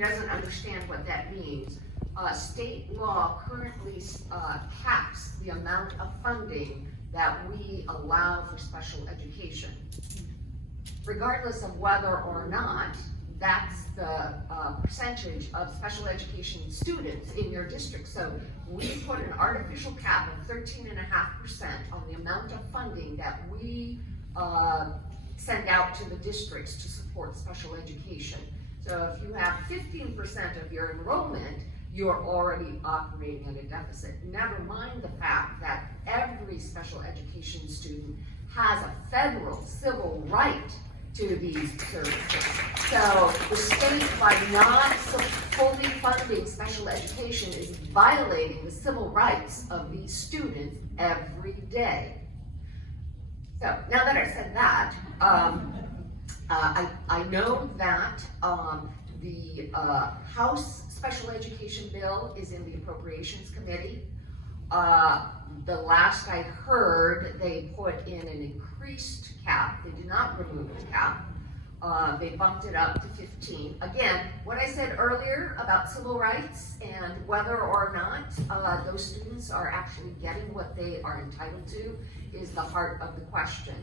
doesn't understand what that means, state law currently caps the amount of funding that we allow for special education. Regardless of whether or not that's the percentage of special education students in your district. So we put an artificial cap of 13.5% on the amount of funding that we send out to the districts to support special education. So if you have 15% of your enrollment, you're already operating at a deficit. Never mind the fact that every special education student has a federal civil right to these services. So the state, by not fully funding special education, is violating the civil rights of these students every day. So now that I said that, I know that the House Special Education Bill is in the Appropriations Committee. The last I heard, they put in an increased cap. They did not remove the cap. They bumped it up to 15. Again, what I said earlier about civil rights and whether or not those students are actually getting what they are entitled to is the heart of the question.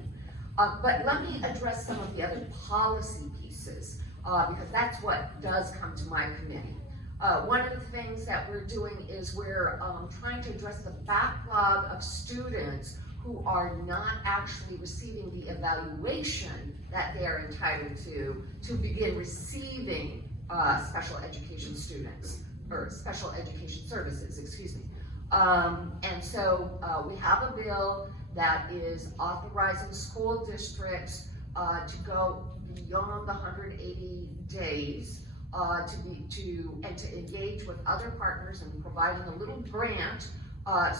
But let me address some of the other policy pieces, because that's what does come to my committee. One of the things that we're doing is we're trying to address the backlog of students who are not actually receiving the evaluation that they're entitled to begin receiving special education students, or special education services, excuse me. And so we have a bill that is authorizing school districts to go beyond the 180 days to engage with other partners and providing a little grant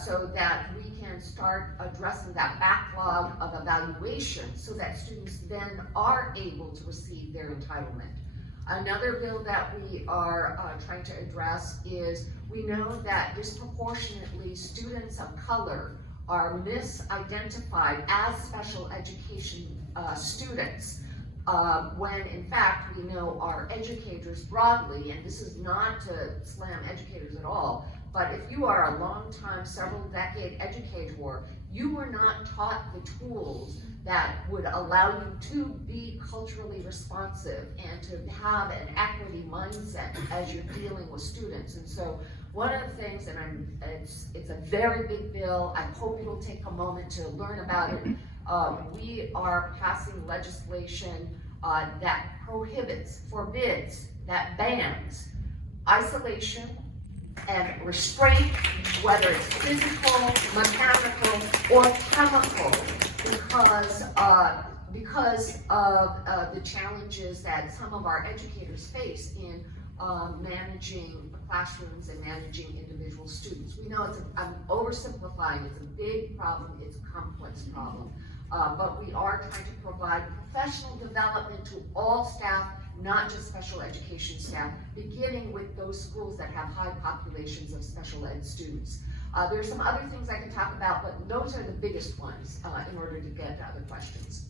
so that we can start addressing that backlog of evaluation so that students then are able to receive their entitlement. Another bill that we are trying to address is, we know that disproportionately students of color are misidentified as special education students. When in fact we know our educators broadly, and this is not to slam educators at all, but if you are a long-time, several decade educator, you were not taught the tools that would allow you to be culturally responsive and to have an equity mindset as you're dealing with students. And so one of the things, and it's a very big bill, I hope you'll take a moment to learn about it. We are passing legislation that prohibits, forbids, that bans isolation and restraint, whether it's physical, mechanical, or chemical, because of the challenges that some of our educators face in managing classrooms and managing individual students. We know I'm oversimplifying, it's a big problem, it's a complex problem. But we are trying to provide professional development to all staff, not just special education staff, beginning with those schools that have high populations of special ed students. There's some other things I can talk about, but those are the biggest ones in order to get to other questions.